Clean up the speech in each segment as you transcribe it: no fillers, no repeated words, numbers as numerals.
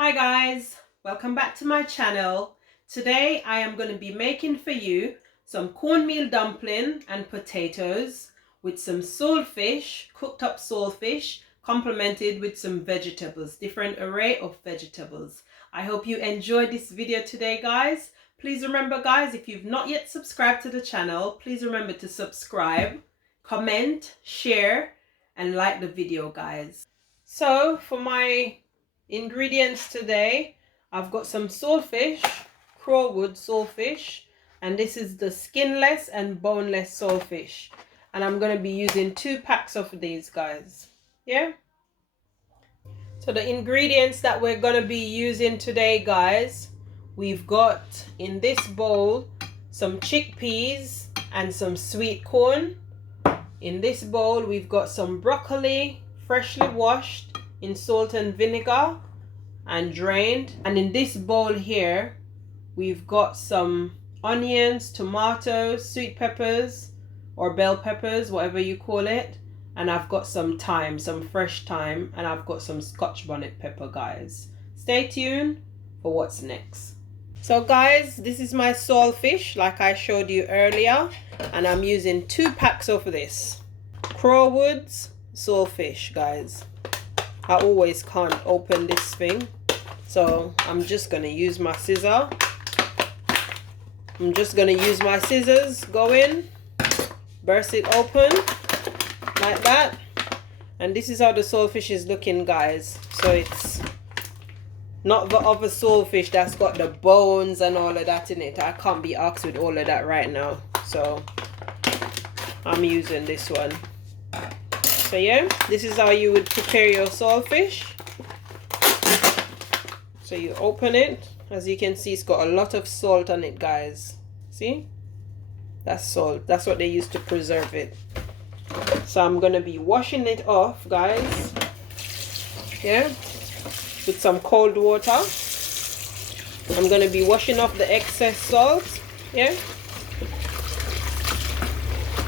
Hi guys, welcome back to my channel. Today I am going to be making for you some cornmeal dumpling and potatoes with some saltfish, cooked up saltfish, complemented with some vegetables, different array of vegetables. I hope you enjoyed this video today guys. Please remember guys, if you've not yet subscribed to the channel, please remember to subscribe, comment, share and like the video guys. So for my ingredients today, I've got some saltfish, crowwood saltfish, and this is the skinless and boneless saltfish. And I'm going to be using 2 packs of these guys. Yeah? So the ingredients that we're going to be using today guys, we've got in this bowl some chickpeas and some sweet corn. In this bowl we've got some broccoli, freshly washed in salt and vinegar and drained. And in this bowl here we've got some onions, tomatoes, sweet peppers or bell peppers, whatever you call it, and I've got some thyme, some fresh thyme, and I've got some Scotch bonnet pepper guys. Stay tuned for what's next. So guys, this is my saltfish like I showed you earlier, and I'm using 2 packs of this crowwood's saltfish guys. I always can't open this thing, so I'm just gonna use my scissor. I'm just gonna use my scissors, go in, burst it open like that, and this is how the saltfish is looking guys. So it's not the other saltfish that's got the bones and all of that in it. I can't be asked with all of that right now, so I'm using this one. So yeah, this is how you would prepare your saltfish. So you open it. As you can see, it's got a lot of salt on it guys. See? That's salt. That's what they use to preserve it. So I'm going to be washing it off guys. Yeah? With some cold water. I'm going to be washing off the excess salt. Yeah?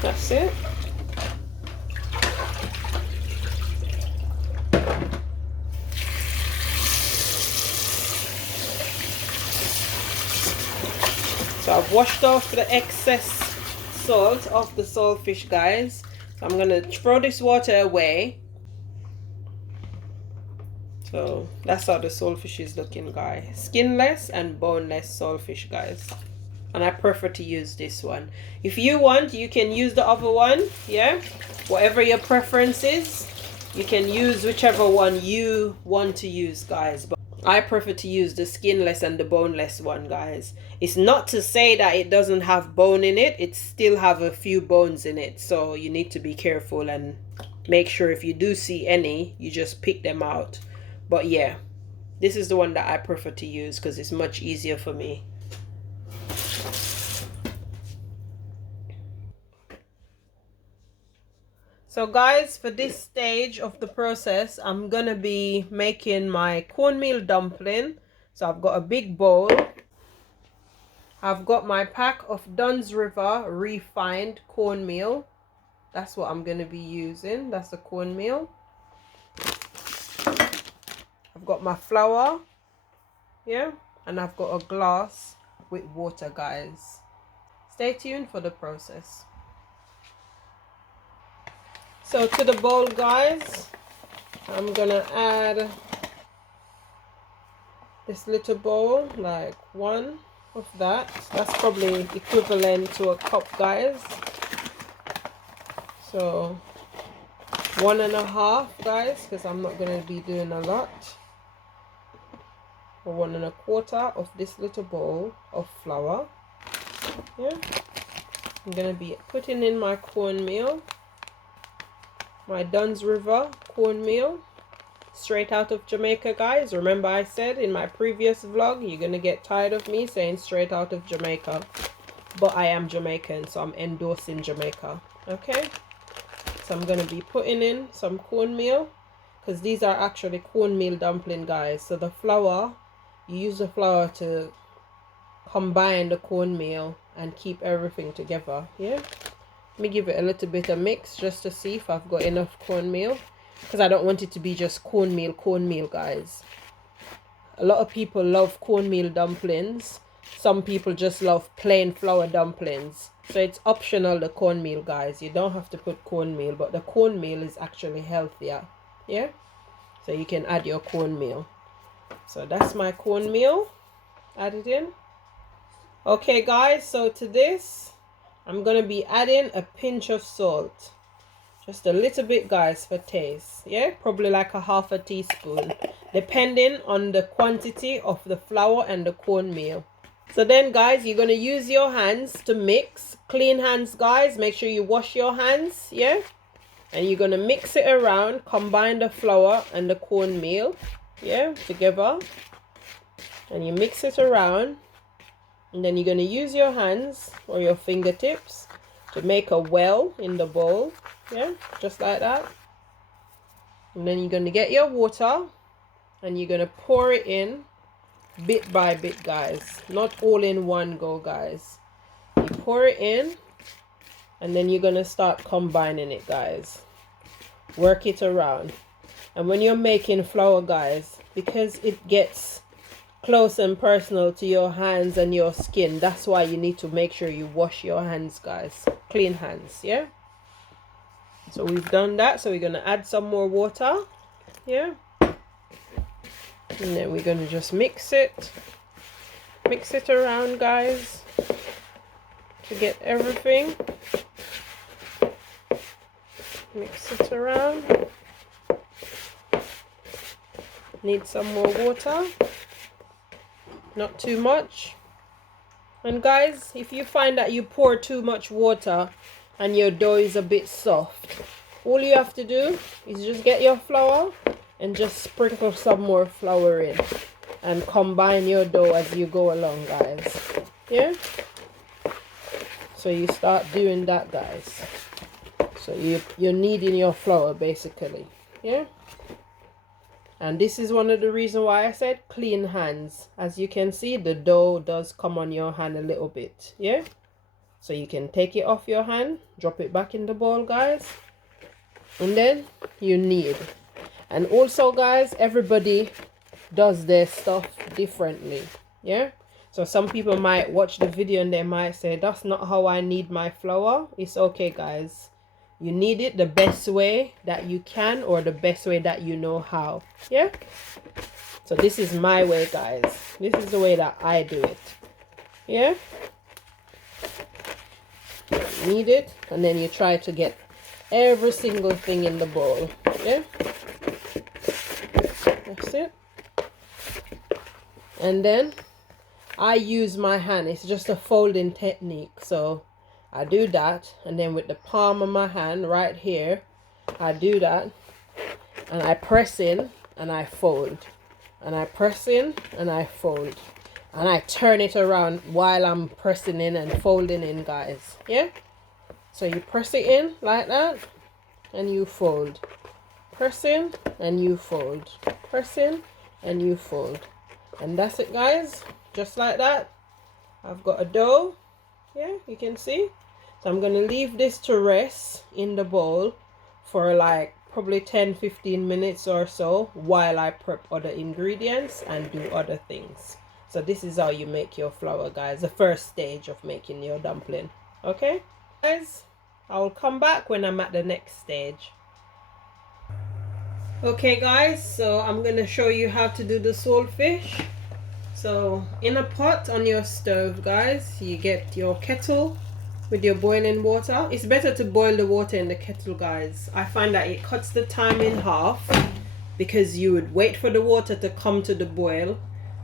That's it. So I've washed off the excess salt of the saltfish guys. So I'm gonna throw this water away. So that's how the saltfish is looking guys. Skinless and boneless saltfish guys. And I prefer to use this one. If you want, you can use the other one. Yeah, whatever your preference is, you can use whichever one you want to use guys. But I prefer to use the skinless and the boneless one guys. It's not to say that it doesn't have bone in it. It still have a few bones in it. So you need to be careful and make sure if you do see any, you just pick them out. But yeah, this is the one that I prefer to use because it's much easier for me. So guys, for this stage of the process, I'm gonna be making my cornmeal dumpling. So I've got a big bowl. I've got my pack of Dunn's River refined cornmeal. That's what I'm gonna be using. That's the cornmeal. I've got my flour. Yeah, and I've got a glass with water guys. Stay tuned for the process. So to the bowl guys, I'm gonna add this little bowl, like 1 of that. That's probably equivalent to a cup guys. So 1.5 guys, because I'm not gonna be doing a lot. Or 1.25 of this little bowl of flour. Yeah, I'm gonna be putting in my cornmeal. My Dunn's River cornmeal, straight out of Jamaica guys. Remember I said in my previous vlog, you're gonna get tired of me saying straight out of Jamaica, but I am Jamaican, so I'm endorsing Jamaica. Okay, so I'm gonna be putting in some cornmeal because these are actually cornmeal dumpling guys. So the flour, you use the flour to combine the cornmeal and keep everything together. Yeah, let me give it a little bit of mix just to see if I've got enough cornmeal, because I don't want it to be just cornmeal guys. A lot of people love cornmeal dumplings. Some people just love plain flour dumplings. So it's optional, the cornmeal, guys. You don't have to put cornmeal, but the cornmeal is actually healthier. Yeah? So you can add your cornmeal. So that's my cornmeal. Add it in. Okay, guys. So to this, I'm going to be adding a pinch of salt. Just a little bit, guys, for taste. Yeah? Probably like a half a teaspoon. Depending on the quantity of the flour and the cornmeal. So then, guys, you're going to use your hands to mix. Clean hands, guys. Make sure you wash your hands. Yeah? And you're going to mix it around. Combine the flour and the cornmeal. Yeah? Together. And you mix it around. And then you're going to use your hands or your fingertips to make a well in the bowl. Yeah? Just like that. And then you're going to get your water. And you're going to pour it in. Bit by bit, guys. Not all in one go, guys. You pour it in. And then you're going to start combining it, guys. Work it around. And when you're making flour, guys, because it gets close and personal to your hands and your skin, that's why you need to make sure you wash your hands, guys. Clean hands, yeah? So we've done that. So we're going to add some more water. Yeah? And then we're going to just mix it around, guys, to get everything. Mix it around. Need some more water, not too much. And guys, if you find that you pour too much water and your dough is a bit soft, all you have to do is just get your flour and just sprinkle some more flour in and combine your dough as you go along, guys. Yeah? So you start doing that, guys. So you're kneading your flour, basically. Yeah? And this is one of the reasons why I said clean hands. As you can see, the dough does come on your hand a little bit. Yeah? So you can take it off your hand, drop it back in the bowl, guys. And then you knead. And also, guys, everybody does their stuff differently. Yeah? So some people might watch the video and they might say, that's not how I knead my flour. It's okay, guys. You knead it the best way that you can, or the best way that you know how. Yeah? So this is my way, guys. This is the way that I do it. Yeah? Knead it, and then you try to get every single thing in the bowl. Yeah? That's it. And then I use my hand. It's just a folding technique. So I do that, and then with the palm of my hand right here, I do that, and I press in and I fold, and I press in and I fold, and I turn it around while I'm pressing in and folding in, guys. Yeah? So you press it in like that and you fold. Press in and you fold. Press in and you fold. And that's it, guys. Just like that. I've got a dough. Yeah, you can see. So I'm going to leave this to rest in the bowl for like probably 10-15 minutes or so while I prep other ingredients and do other things. So this is how you make your flour, guys. The first stage of making your dumpling. Okay? Guys, I will come back when I'm at the next stage. Okay, guys, so I'm going to show you how to do the saltfish. So in a pot on your stove, guys, you get your kettle with your boiling water. It's better to boil the water in the kettle, guys. I find that it cuts the time in half because you would wait for the water to come to the boil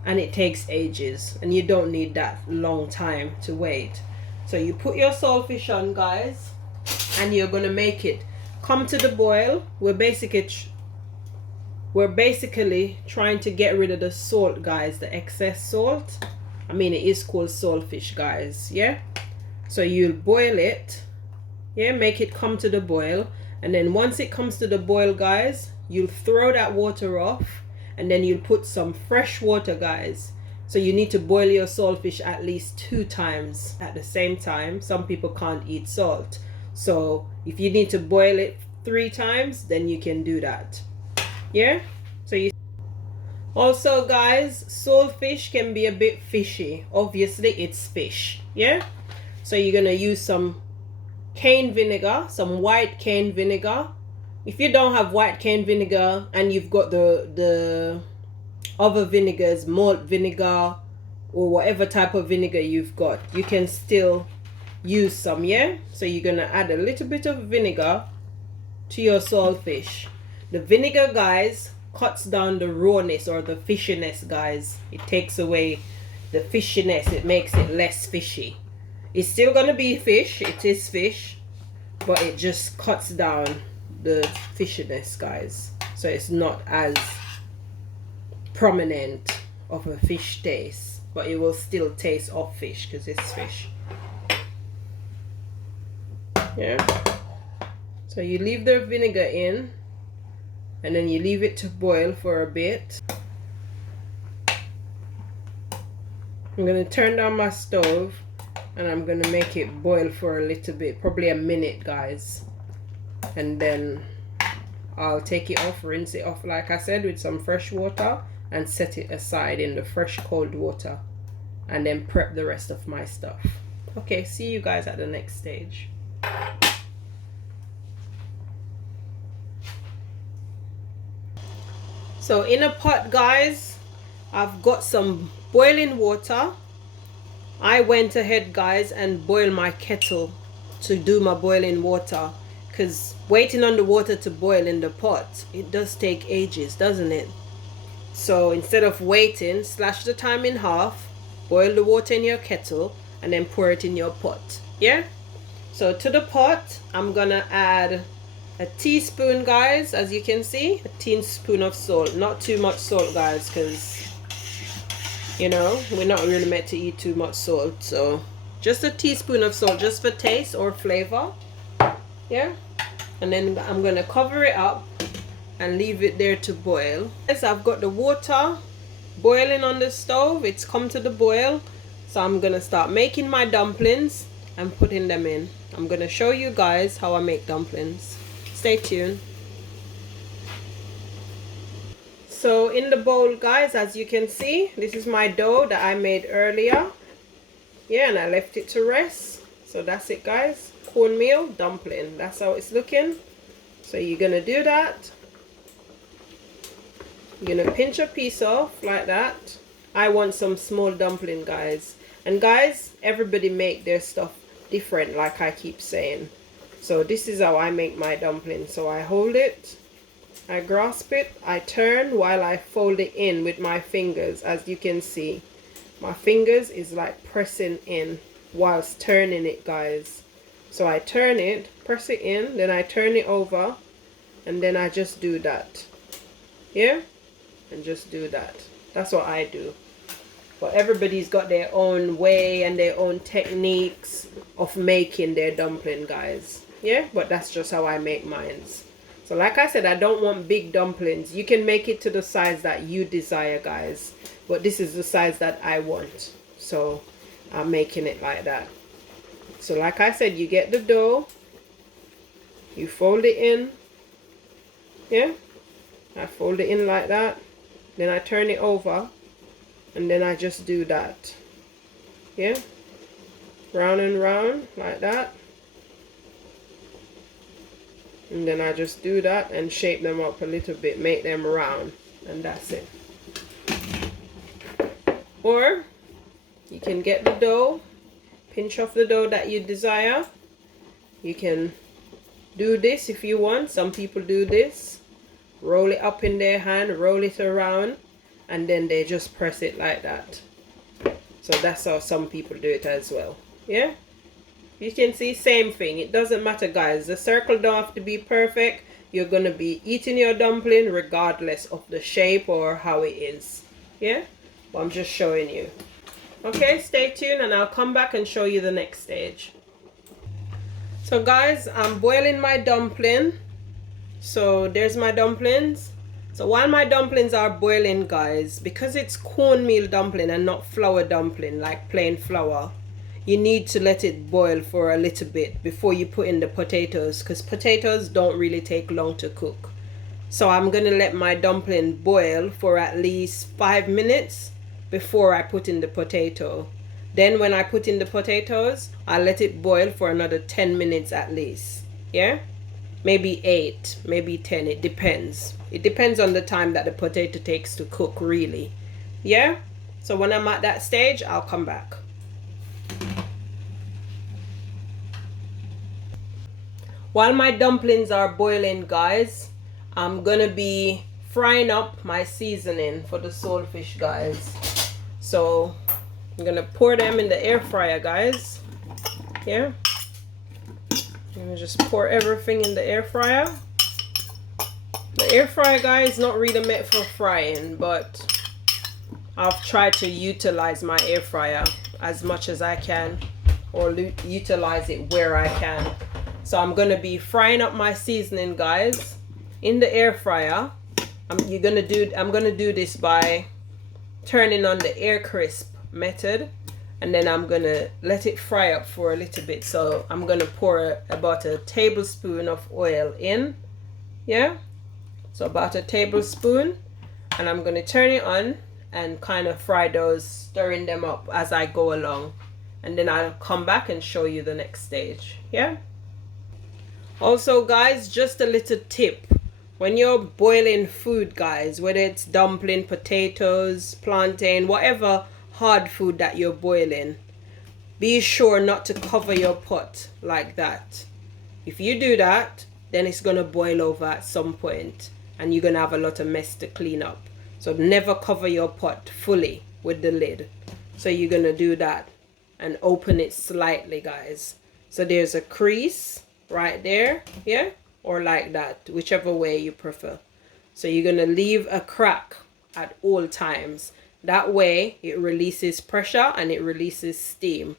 and it takes ages and you don't need that long time to wait. So you put your saltfish on, guys, and you're going to make it come to the boil. We're basically trying to get rid of the salt, guys, the excess salt. I mean, it is called saltfish, guys. Yeah? So you'll boil it. Yeah? Make it come to the boil. And then once it comes to the boil, guys, you'll throw that water off. And then you'll put some fresh water, guys. So you need to boil your saltfish at least 2 times at the same time. Some people can't eat salt. So if you need to boil it 3 times, then you can do that. Yeah? So you... Also guys, saltfish can be a bit fishy. Obviously it's fish, yeah? So you're gonna use some cane vinegar, some white cane vinegar. If you don't have white cane vinegar and you've got the other vinegars, malt vinegar or whatever type of vinegar you've got, you can still use some, yeah? So you're gonna add a little bit of vinegar to your saltfish. The vinegar, guys, cuts down the rawness or the fishiness, guys. It takes away the fishiness. It makes it less fishy. It's still gonna be fish. It is fish, but it just cuts down the fishiness, guys. So it's not as prominent of a fish taste, but it will still taste of fish because it's fish. Yeah. So you leave the vinegar in and then you leave it to boil for a bit. I'm going to turn down my stove and I'm going to make it boil for a little bit, probably a minute, guys. And then I'll take it off, rinse it off like I said with some fresh water and set it aside in the fresh cold water and then prep the rest of my stuff. Okay, see you guys at the next stage. So in a pot, guys, I've got some boiling water. I went ahead, guys, and boiled my kettle to do my boiling water, because waiting on the water to boil in the pot, it does take ages, doesn't it? So instead of waiting, slash the time in half, boil the water in your kettle and then pour it in your pot. Yeah? So to the pot, I'm gonna add a teaspoon, guys, as you can see, a teaspoon of salt. Not too much salt, guys, because, you know, we're not really meant to eat too much salt. So just a teaspoon of salt, just for taste or flavor. Yeah. And then I'm gonna cover it up and leave it there to boil. Yes, I've got the water boiling on the stove. It's come to the boil, so I'm gonna start making my dumplings and putting them in. I'm gonna show you guys how I make dumplings. Stay tuned. So in the bowl, guys, as you can see, this is my dough that I made earlier. Yeah, and I left it to rest. So that's it, guys. Cornmeal dumpling. That's how it's looking. So you're gonna do that. You're gonna pinch a piece off like that. I want some small dumpling, guys. And guys, everybody make their stuff different, like I keep saying. So this is how I make my dumpling. So I hold it, I grasp it, I turn while I fold it in with my fingers. As you can see, my fingers is like pressing in whilst turning it, guys. So I turn it, press it in, then I turn it over, and then I just do that. Yeah? And just do that. That's what I do. But everybody's got their own way and their own techniques of making their dumpling, guys. Yeah, but that's just how I make mine. So like I said, I don't want big dumplings. You can make it to the size that you desire, guys, but this is the size that I want, so I'm making it like that. So like I said, you get the dough, you fold it in. Yeah, I fold it in like that, then I turn it over, and then I just do that. Yeah, round and round like that. And then I just do that and shape them up a little bit, make them round, and that's it. Or you can get the dough, pinch off the dough that you desire. You can do this if you want. Some people do this, roll it up in their hand, roll it around, and then they just press it like that. So that's how some people do it as well. Yeah, you can see, same thing. It doesn't matter, guys. The circle don't have to be perfect. You're gonna be eating your dumpling regardless of the shape or how it is. Yeah, but I'm just showing you. Okay, stay tuned and I'll come back and show you the next stage. So guys, I'm boiling my dumpling. So there's my dumplings. So while my dumplings are boiling, guys, because it's cornmeal dumpling and not flour dumpling like plain flour, you need to let it boil for a little bit before you put in the potatoes, because potatoes don't really take long to cook. So I'm gonna let my dumpling boil for at least 5 minutes before I put in the potato. Then when I put in the potatoes, I'll let it boil for another 10 minutes at least. Yeah? Maybe 8, maybe 10. It depends. It depends on the time that the potato takes to cook, really. Yeah? So when I'm at that stage, I'll come back. While my dumplings are boiling, guys, I'm gonna be frying up my seasoning for the saltfish, guys. So I'm gonna pour them in the air fryer, guys. Yeah. I'm gonna just pour everything in the air fryer. The air fryer, guys, is not really meant for frying, but I've tried to utilize my air fryer as much as I can, or utilize it where I can. So I'm gonna be frying up my seasoning, guys, in the air fryer. I'm gonna do this by turning on the air crisp method, and then I'm gonna let it fry up for a little bit. So I'm gonna pour about a tablespoon of oil in. Yeah, so about a tablespoon, and I'm gonna turn it on and kind of fry those, stirring them up as I go along, and then I'll come back and show you the next stage. Yeah. Also, guys, just a little tip. When you're boiling food, guys, whether it's dumpling, potatoes, plantain, whatever hard food that you're boiling, be sure not to cover your pot like that. If you do that, then it's gonna boil over at some point and you're gonna have a lot of mess to clean up. So never cover your pot fully with the lid. So you're gonna do that and open it slightly, guys. So there's a crease right there, yeah, or like that, whichever way you prefer. So you're gonna leave a crack at all times. That way it releases pressure and it releases steam,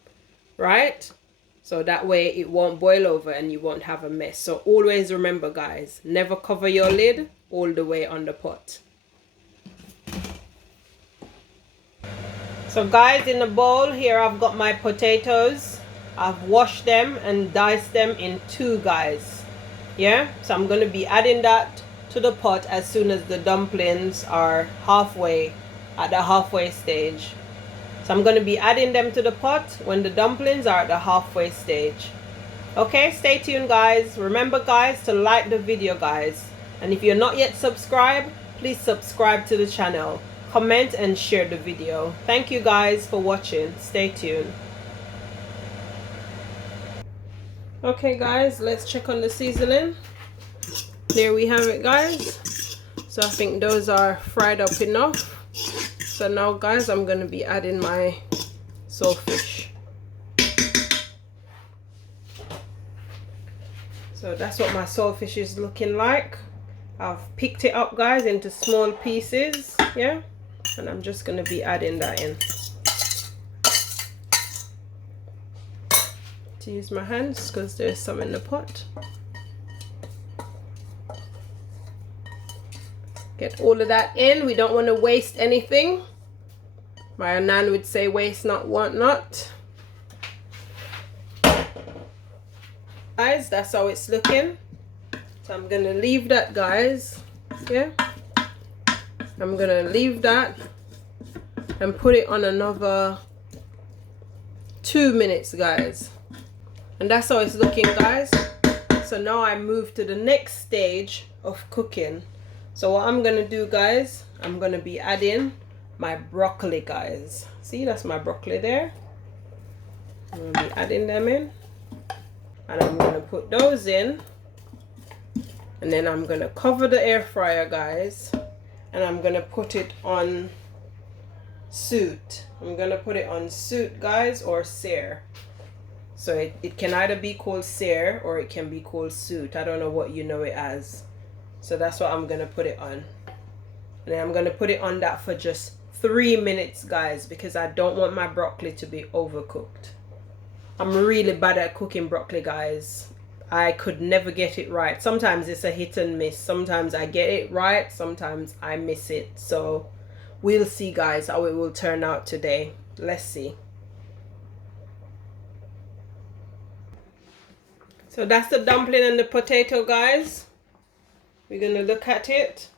right? So that way it won't boil over and you won't have a mess. So always remember, guys, never cover your lid all the way on the pot. So guys, in the bowl here I've got my potatoes. I've washed them and diced them in two, guys. Yeah, so I'm going to be adding that to the pot as soon as the dumplings are at the halfway stage. So I'm going to be adding them to the pot when the dumplings are at the halfway stage. Okay, stay tuned, guys. Remember, guys, to like the video, guys. And if you're not yet subscribed, please subscribe to the channel. Comment and share the video. Thank you, guys, for watching. Stay tuned. Okay, guys, let's check on the seasoning. There we have it, guys. So I think those are fried up enough. So now, guys, I'm going to be adding my sawfish. So that's what my sawfish is looking like. I've picked it up, guys, into small pieces, yeah, and I'm just going to be adding that in. To use my hands because there's some in the pot. Get all of that in. We don't want to waste anything. My nan would say waste not, want not. Guys, that's how it's looking. So I'm gonna leave that, guys. Yeah, I'm gonna leave that and put it on another 2 minutes, guys. And that's how it's looking, guys. So now I move to the next stage of cooking. So what I'm gonna do, guys, I'm gonna be adding my broccoli, guys. See, that's my broccoli there. I'm gonna be adding them in, and I'm gonna put those in, and then I'm gonna cover the air fryer, guys, and I'm gonna put it on suit. I'm gonna put it on suit, guys, or sear. So it can either be called sear or it can be called suit. I don't know what you know it as. So that's what I'm going to put it on. And then I'm going to put it on that for just 3 minutes, guys, because I don't want my broccoli to be overcooked. I'm really bad at cooking broccoli, guys. I could never get it right. Sometimes it's a hit and miss. Sometimes I get it right. Sometimes I miss it. So we'll see, guys, how it will turn out today. Let's see. So that's the dumpling and the potato, guys. We're gonna look at it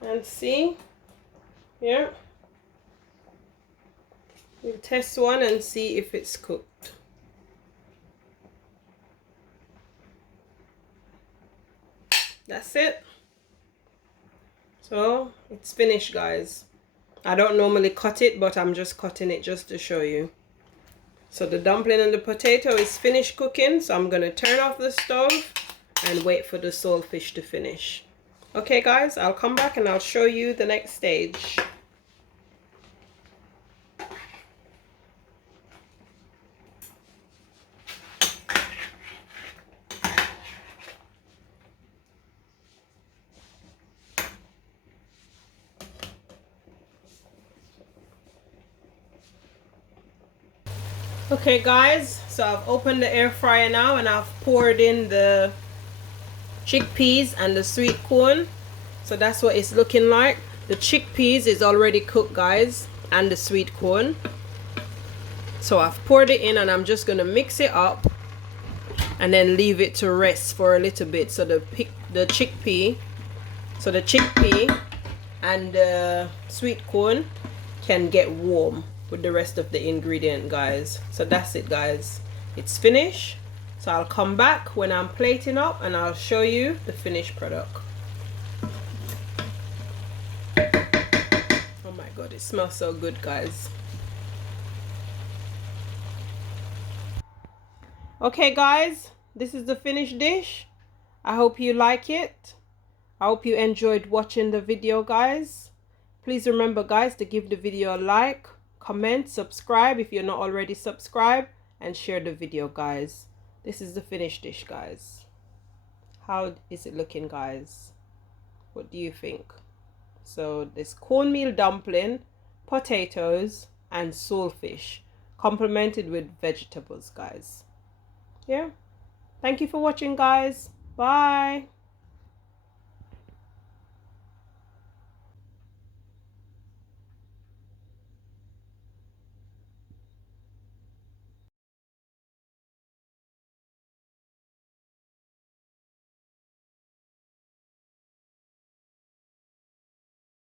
and see. Yeah, we'll test one and see if it's cooked. That's it. So it's finished, guys. I don't normally cut it, but I'm just cutting it just to show you. So the dumpling and the potato is finished cooking, so I'm gonna turn off the stove and wait for the saltfish to finish. Okay guys, I'll come back and I'll show you the next stage. Okay guys, so I've opened the air fryer now and I've poured in the chickpeas and the sweet corn. So that's what it's looking like. The chickpeas is already cooked, guys, and the sweet corn. So I've poured it in and I'm just gonna mix it up and then leave it to rest for a little bit so the chickpea and the sweet corn can get warm with the rest of the ingredient, guys. So that's it, guys. It's finished. So I'll come back when I'm plating up and I'll show you the finished product. Oh my god, it smells so good, guys. Okay guys, this is the finished dish. I hope you like it. I hope you enjoyed watching the video, guys. Please remember, guys, to give the video a like, comment, subscribe if you're not already subscribed, and share the video, guys. This is the finished dish, guys. How is it looking, guys? What do you think? So this cornmeal dumpling, potatoes, and saltfish, complemented with vegetables, guys. Yeah. Thank you for watching, guys. Bye.